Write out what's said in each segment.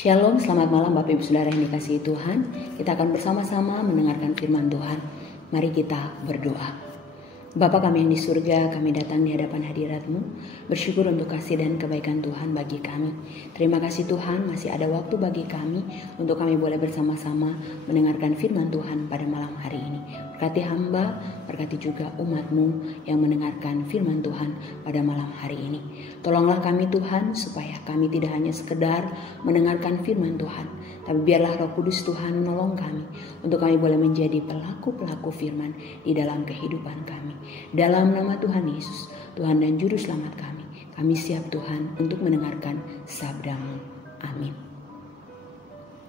Shalom, selamat malam Bapak Ibu Saudara yang dikasihi Tuhan. Kita akan bersama-sama mendengarkan firman Tuhan. Mari kita berdoa. Bapa kami yang di surga, kami datang di hadapan hadirat-Mu, bersyukur untuk kasih dan kebaikan Tuhan bagi kami. Terima kasih Tuhan, masih ada waktu bagi kami untuk kami boleh bersama-sama mendengarkan firman Tuhan pada malam hari ini. Berkati hamba, berkati juga umat-Mu yang mendengarkan firman Tuhan pada malam hari ini. Tolonglah kami Tuhan, supaya kami tidak hanya sekedar mendengarkan firman Tuhan, tapi biarlah Roh Kudus Tuhan menolong kami untuk kami boleh menjadi pelaku-pelaku firman di dalam kehidupan kami. Dalam nama Tuhan Yesus, Tuhan dan Juru Selamat kami siap Tuhan untuk mendengarkan sabda-Mu. Amin.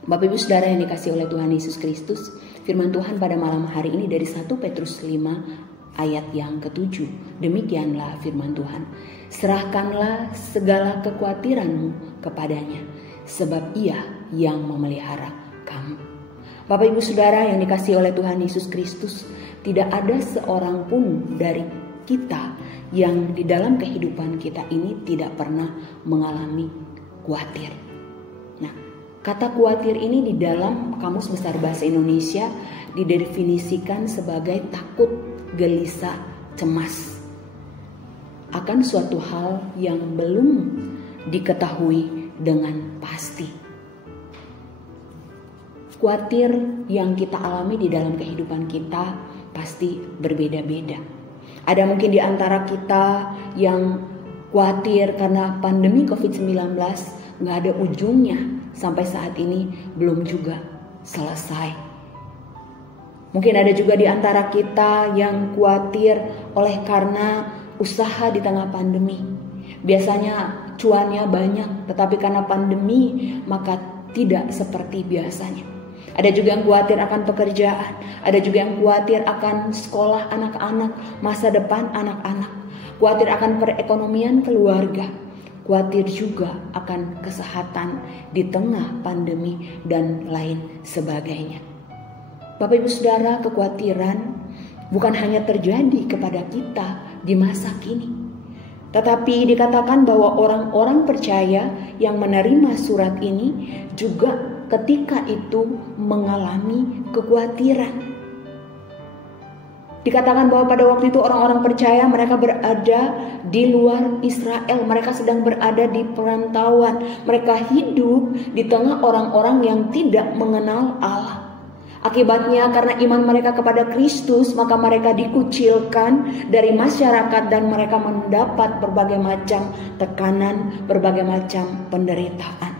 Bapak Ibu Saudara yang dikasihi oleh Tuhan Yesus Kristus, firman Tuhan pada malam hari ini dari 1 Petrus 5 ayat yang ke-7. Demikianlah firman Tuhan. Serahkanlah segala kekhawatiranmu kepadanya, sebab Ia yang memelihara kamu. Bapak Ibu Saudara yang dikasihi oleh Tuhan Yesus Kristus, tidak ada seorang pun dari kita yang di dalam kehidupan kita ini tidak pernah mengalami khawatir. Nah, kata khawatir ini di dalam Kamus Besar Bahasa Indonesia didefinisikan sebagai takut, gelisah, cemas akan suatu hal yang belum diketahui dengan pasti. Khawatir yang kita alami di dalam kehidupan kita pasti berbeda-beda. Ada mungkin di antara kita yang khawatir karena pandemi COVID-19 gak ada ujungnya, sampai saat ini belum juga selesai. Mungkin ada juga di antara kita yang khawatir oleh karena usaha di tengah pandemi. Biasanya cuannya banyak, tetapi karena pandemi maka tidak seperti biasanya. Ada juga yang khawatir akan pekerjaan, ada juga yang khawatir akan sekolah anak-anak, masa depan anak-anak, khawatir akan perekonomian keluarga, khawatir juga akan kesehatan di tengah pandemi dan lain sebagainya. Bapak Ibu Saudara, kekhawatiran bukan hanya terjadi kepada kita di masa kini, tetapi dikatakan bahwa orang-orang percaya yang menerima surat ini juga ketika itu mengalami kekhawatiran. Dikatakan bahwa pada waktu itu orang-orang percaya mereka berada di luar Israel. Mereka sedang berada di perantauan. Mereka hidup di tengah orang-orang yang tidak mengenal Allah. Akibatnya karena iman mereka kepada Kristus, maka mereka dikucilkan dari masyarakat dan mereka mendapat berbagai macam tekanan, berbagai macam penderitaan.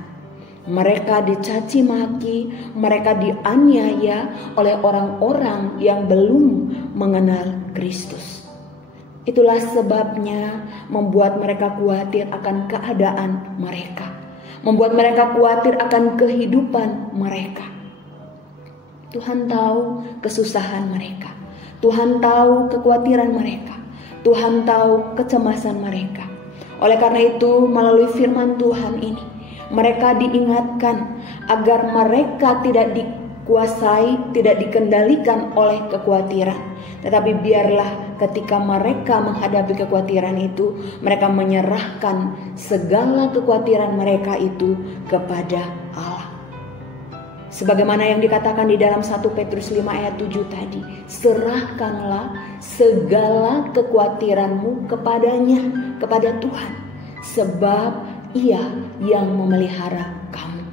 Mereka dicaci maki, mereka dianiaya oleh orang-orang yang belum mengenal Kristus. Itulah sebabnya membuat mereka khawatir akan keadaan mereka, membuat mereka khawatir akan kehidupan mereka. Tuhan tahu kesusahan mereka, Tuhan tahu kekhawatiran mereka, Tuhan tahu kecemasan mereka. Oleh karena itu, melalui firman Tuhan ini, mereka diingatkan agar mereka tidak dikuasai, tidak dikendalikan oleh kekhawatiran. Tetapi biarlah ketika mereka menghadapi kekhawatiran itu, mereka menyerahkan segala kekhawatiran mereka itu kepada Allah. Sebagaimana yang dikatakan di dalam 1 Petrus 5 ayat 7 tadi, serahkanlah segala kekhawatiranmu kepadanya, kepada Tuhan, sebab Ia yang memelihara kamu.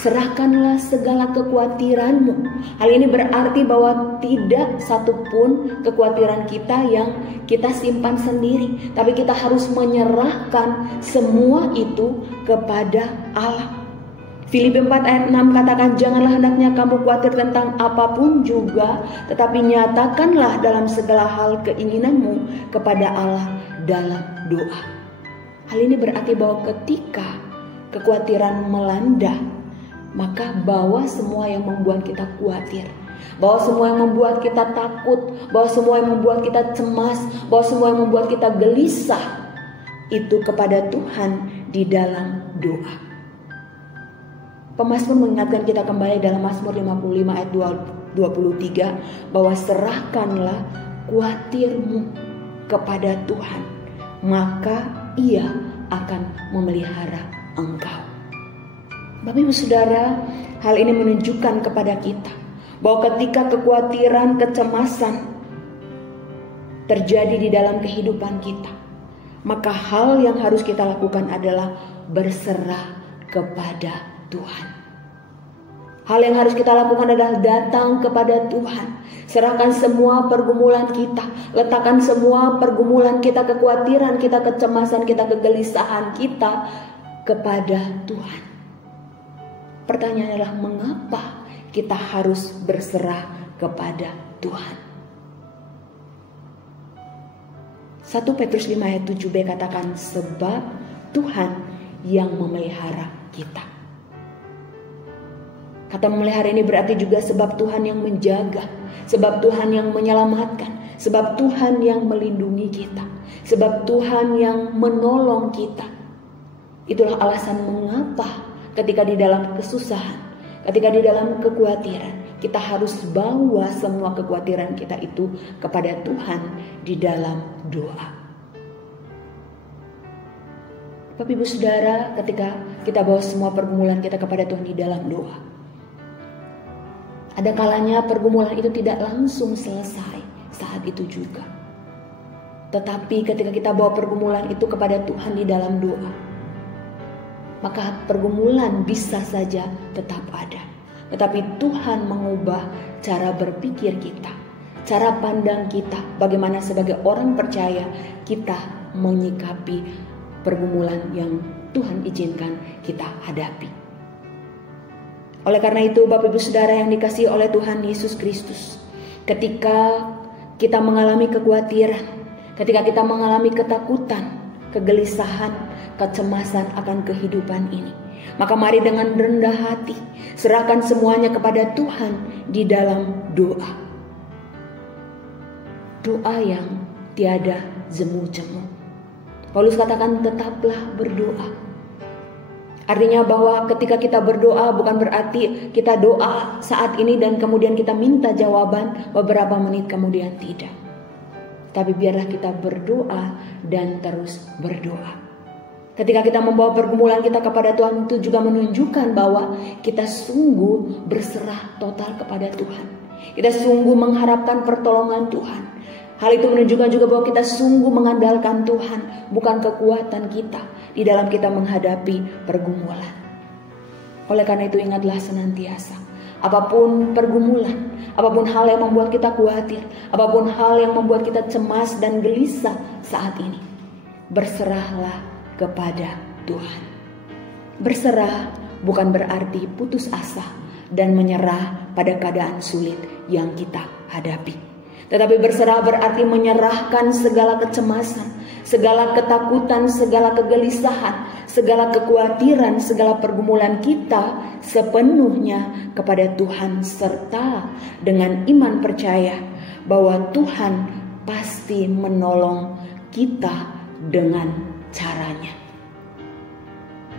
Serahkanlah segala kekhawatiranmu. Hal ini berarti bahwa tidak satupun kekhawatiran kita yang kita simpan sendiri, tapi kita harus menyerahkan semua itu kepada Allah. Filipi 4 ayat 6 katakan, janganlah hendaknya kamu khawatir tentang apapun juga, tetapi nyatakanlah dalam segala hal keinginanmu kepada Allah dalam doa. Hal ini berarti bahwa ketika kekhawatiran melanda, maka bawa semua yang membuat kita khawatir, bawa semua yang membuat kita takut, bawa semua yang membuat kita cemas, bawa semua yang membuat kita gelisah, itu kepada Tuhan di dalam doa. Pemazmur mengingatkan kita kembali dalam Mazmur 55 ayat 23 bahwa serahkanlah khawatirmu kepada Tuhan, maka Ia akan memelihara engkau. Bapak Ibu Saudara, hal ini menunjukkan kepada kita bahwa ketika kekhawatiran, kecemasan terjadi di dalam kehidupan kita, maka hal yang harus kita lakukan adalah berserah kepada Tuhan. Hal yang harus kita lakukan adalah datang kepada Tuhan. Serahkan semua pergumulan kita. Letakkan semua pergumulan kita, kekhawatiran kita, kecemasan kita, kegelisahan kita kepada Tuhan. Pertanyaannya adalah mengapa kita harus berserah kepada Tuhan? 1 Petrus 5 ayat 7b katakan, sebab Tuhan yang memelihara kita. Kata memelihara ini berarti juga sebab Tuhan yang menjaga, sebab Tuhan yang menyelamatkan, sebab Tuhan yang melindungi kita, sebab Tuhan yang menolong kita. Itulah alasan mengapa ketika di dalam kesusahan, ketika di dalam kekhawatiran, kita harus bawa semua kekhawatiran kita itu kepada Tuhan di dalam doa. Bapak Ibu Saudara, ketika kita bawa semua pergumulan kita kepada Tuhan di dalam doa, ada kalanya pergumulan itu tidak langsung selesai saat itu juga. Tetapi ketika kita bawa pergumulan itu kepada Tuhan di dalam doa, maka pergumulan bisa saja tetap ada. Tetapi Tuhan mengubah cara berpikir kita, cara pandang kita, bagaimana sebagai orang percaya kita menyikapi pergumulan yang Tuhan izinkan kita hadapi. Oleh karena itu, Bapak Ibu Saudara yang dikasihi oleh Tuhan Yesus Kristus, ketika kita mengalami kekhawatiran, ketika kita mengalami ketakutan, kegelisahan, kecemasan akan kehidupan ini, maka mari dengan rendah hati serahkan semuanya kepada Tuhan di dalam doa. Doa yang tiada jemu-jemu. Paulus katakan tetaplah berdoa. Artinya bahwa ketika kita berdoa bukan berarti kita doa saat ini dan kemudian kita minta jawaban beberapa menit kemudian, tidak. Tapi biarlah kita berdoa dan terus berdoa. Ketika kita membawa pergumulan kita kepada Tuhan, itu juga menunjukkan bahwa kita sungguh berserah total kepada Tuhan. Kita sungguh mengharapkan pertolongan Tuhan. Hal itu menunjukkan juga bahwa kita sungguh mengandalkan Tuhan, bukan kekuatan kita di dalam kita menghadapi pergumulan. Oleh karena itu ingatlah senantiasa, apapun pergumulan, apapun hal yang membuat kita khawatir, apapun hal yang membuat kita cemas dan gelisah saat ini, berserahlah kepada Tuhan. Berserah bukan berarti putus asa dan menyerah pada keadaan sulit yang kita hadapi. Tetapi berserah berarti menyerahkan segala kecemasan, segala ketakutan, segala kegelisahan, segala kekhawatiran, segala pergumulan kita sepenuhnya kepada Tuhan, serta dengan iman percaya bahwa Tuhan pasti menolong kita dengan caranya.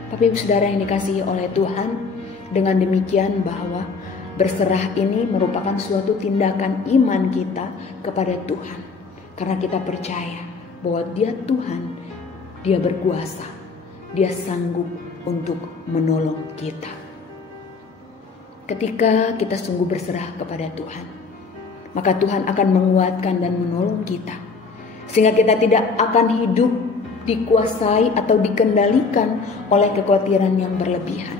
Bapak Ibu Saudara yang dikasihi oleh Tuhan, dengan demikian bahwa berserah ini merupakan suatu tindakan iman kita kepada Tuhan. Karena kita percaya bahwa Dia Tuhan, Dia berkuasa, Dia sanggup untuk menolong kita. Ketika kita sungguh berserah kepada Tuhan, maka Tuhan akan menguatkan dan menolong kita. Sehingga kita tidak akan hidup dikuasai atau dikendalikan oleh kekhawatiran yang berlebihan.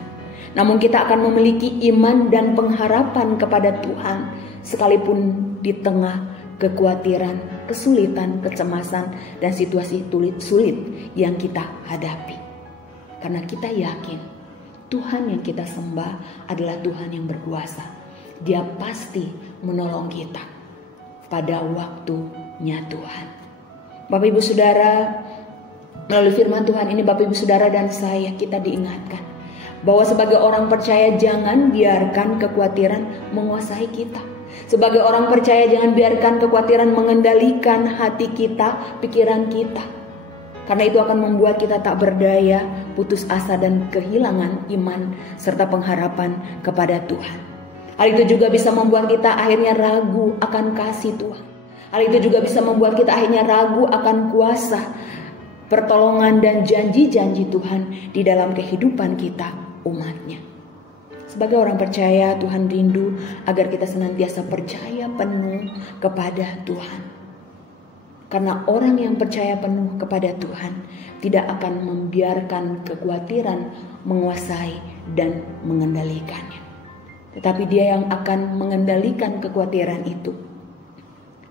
Namun kita akan memiliki iman dan pengharapan kepada Tuhan sekalipun di tengah kekhawatiran, kesulitan, kecemasan, dan situasi sulit yang kita hadapi. Karena kita yakin Tuhan yang kita sembah adalah Tuhan yang berkuasa. Dia pasti menolong kita pada waktunya Tuhan. Bapak Ibu Saudara, melalui firman Tuhan ini Bapak Ibu Saudara dan saya, kita diingatkan bahwa sebagai orang percaya jangan biarkan kekhawatiran menguasai kita. Sebagai orang percaya jangan biarkan kekhawatiran mengendalikan hati kita, pikiran kita. Karena itu akan membuat kita tak berdaya, putus asa dan kehilangan iman serta pengharapan kepada Tuhan. Hal itu juga bisa membuat kita akhirnya ragu akan kasih Tuhan. Hal itu juga bisa membuat kita akhirnya ragu akan kuasa, pertolongan dan janji-janji Tuhan di dalam kehidupan kita, umatnya. Sebagai orang percaya, Tuhan rindu agar kita senantiasa percaya penuh kepada Tuhan. Karena orang yang percaya penuh kepada Tuhan tidak akan membiarkan kekhawatiran menguasai dan mengendalikannya. Tetapi dia yang akan mengendalikan kekhawatiran itu.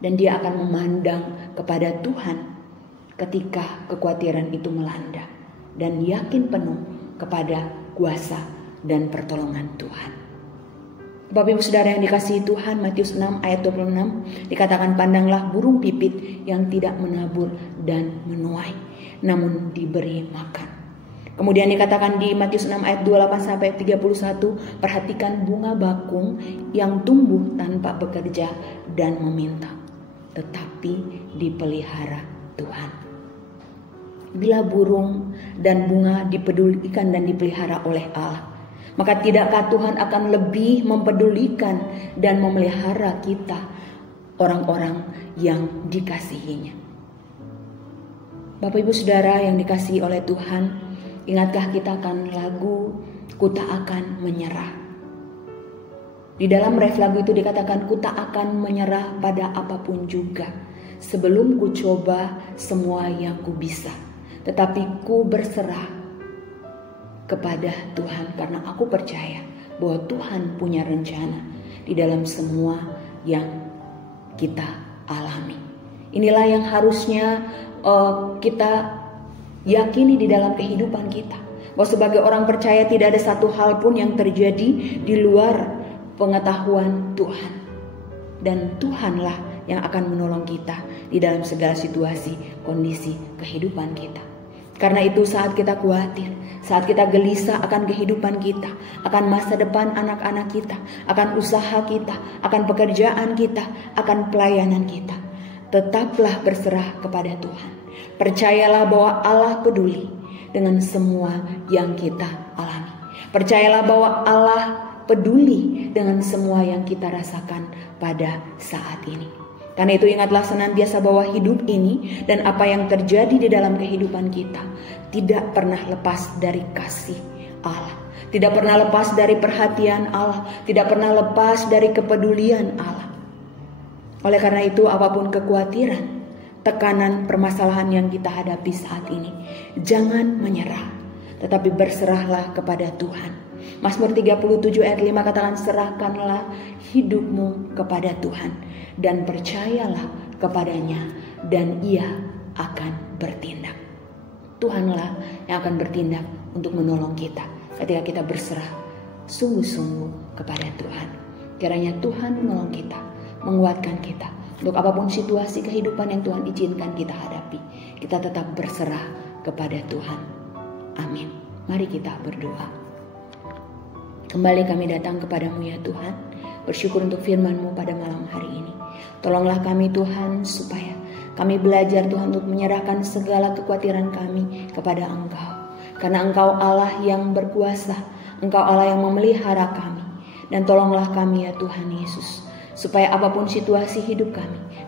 Dan dia akan memandang kepada Tuhan ketika kekhawatiran itu melanda. Dan yakin penuh kepada kuasa dan pertolongan Tuhan. Bapak Ibu Saudara yang dikasihi Tuhan, Matius 6 ayat 26 dikatakan, pandanglah burung pipit yang tidak menabur dan menuai, namun diberi makan. Kemudian dikatakan di Matius 6 ayat 28 sampai 31, perhatikan bunga bakung yang tumbuh tanpa bekerja dan meminta, tetapi dipelihara Tuhan. Bila burung dan bunga dipedulikan dan dipelihara oleh Allah, maka tidakkah Tuhan akan lebih mempedulikan dan memelihara kita, orang-orang yang dikasihinya. Bapak Ibu Saudara yang dikasihi oleh Tuhan, ingatkah kita akan lagu "Ku Tak Akan Menyerah"? Di dalam ref lagu itu dikatakan, "Ku tak akan menyerah pada apapun juga, sebelum ku coba semua yang ku bisa, tetapi ku berserah kepada Tuhan karena aku percaya bahwa Tuhan punya rencana di dalam semua yang kita alami." Inilah yang harusnya kita yakini di dalam kehidupan kita, bahwa sebagai orang percaya tidak ada satu hal pun yang terjadi di luar pengetahuan Tuhan, dan Tuhanlah yang akan menolong kita di dalam segala situasi, kondisi kehidupan kita. Karena itu saat kita khawatir, saat kita gelisah akan kehidupan kita, akan masa depan anak-anak kita, akan usaha kita, akan pekerjaan kita, akan pelayanan kita, tetaplah berserah kepada Tuhan. Percayalah bahwa Allah peduli dengan semua yang kita alami. Percayalah bahwa Allah peduli dengan semua yang kita rasakan pada saat ini. Karena itu ingatlah senantiasa bahwa hidup ini dan apa yang terjadi di dalam kehidupan kita tidak pernah lepas dari kasih Allah. Tidak pernah lepas dari perhatian Allah. Tidak pernah lepas dari kepedulian Allah. Oleh karena itu apapun kekhawatiran, tekanan, permasalahan yang kita hadapi saat ini, jangan menyerah, tetapi berserahlah kepada Tuhan. Mazmur 37 ayat 5 katakan, serahkanlah hidupmu kepada Tuhan dan percayalah kepadanya dan ia akan bertindak. Tuhanlah yang akan bertindak untuk menolong kita ketika kita berserah sungguh-sungguh kepada Tuhan. Kiranya Tuhan menolong kita, menguatkan kita untuk apapun situasi kehidupan yang Tuhan izinkan kita hadapi. Kita tetap berserah kepada Tuhan. Amin. Mari kita berdoa. Kembali kami datang kepadamu ya Tuhan, bersyukur untuk firman-Mu pada malam hari ini. Tolonglah kami Tuhan supaya kami belajar Tuhan untuk menyerahkan segala kekhawatiran kami kepada Engkau. Karena Engkau Allah yang berkuasa, Engkau Allah yang memelihara kami. Dan tolonglah kami ya Tuhan Yesus, supaya apapun situasi hidup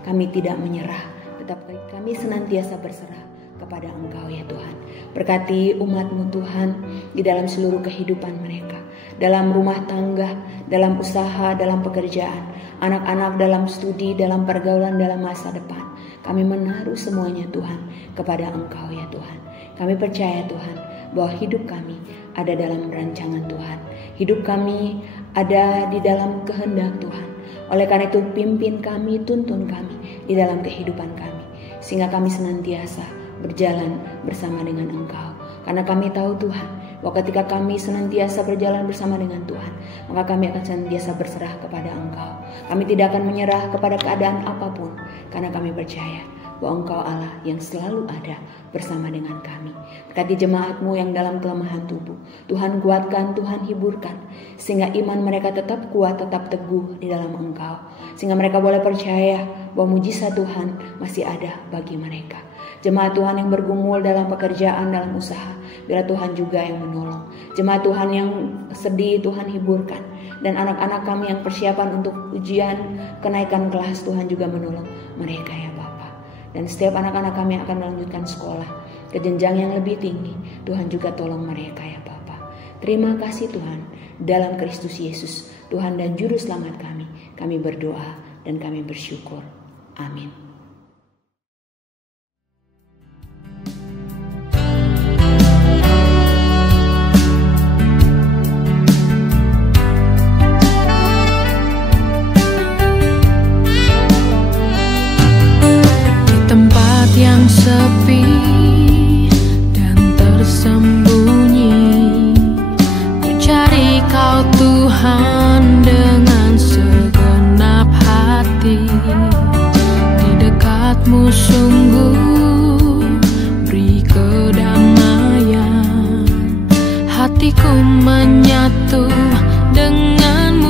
kami tidak menyerah, tetapi kami senantiasa berserah kepada Engkau ya Tuhan. Berkati umat-Mu Tuhan di dalam seluruh kehidupan mereka, dalam rumah tangga, dalam usaha, dalam pekerjaan, anak-anak dalam studi, dalam pergaulan, dalam masa depan. Kami menaruh semuanya Tuhan kepada Engkau ya Tuhan. Kami percaya Tuhan bahwa hidup kami ada dalam rancangan Tuhan. Hidup kami ada di dalam kehendak Tuhan. Oleh karena itu pimpin kami, tuntun kami di dalam kehidupan kami, sehingga kami senantiasa berjalan bersama dengan Engkau. Karena kami tahu Tuhan bahwa ketika kami senantiasa berjalan bersama dengan Tuhan, maka kami akan senantiasa berserah kepada Engkau. Kami tidak akan menyerah kepada keadaan apapun, karena kami percaya bahwa Engkau Allah yang selalu ada bersama dengan kami. Berkati jemaat-Mu yang dalam kelemahan tubuh, Tuhan kuatkan, Tuhan hiburkan, sehingga iman mereka tetap kuat, tetap teguh di dalam Engkau, sehingga mereka boleh percaya bahwa mujizat Tuhan masih ada bagi mereka. Jemaat Tuhan yang bergumul dalam pekerjaan, dalam usaha, biar Tuhan juga yang menolong. Jemaat Tuhan yang sedih, Tuhan hiburkan. Dan anak-anak kami yang persiapan untuk ujian kenaikan kelas, Tuhan juga menolong mereka ya Bapa. Dan setiap anak-anak kami yang akan melanjutkan sekolah ke jenjang yang lebih tinggi, Tuhan juga tolong mereka ya Bapa. Terima kasih Tuhan. dalam Kristus Yesus, Tuhan dan Juru Selamat kami. Kami berdoa dan kami bersyukur. Amin. Yang sepi dan tersembunyi, ku cari Kau Tuhan dengan segenap hati. Di dekat-Mu sungguh beri kedamaian, hatiku menyatu dengan-Mu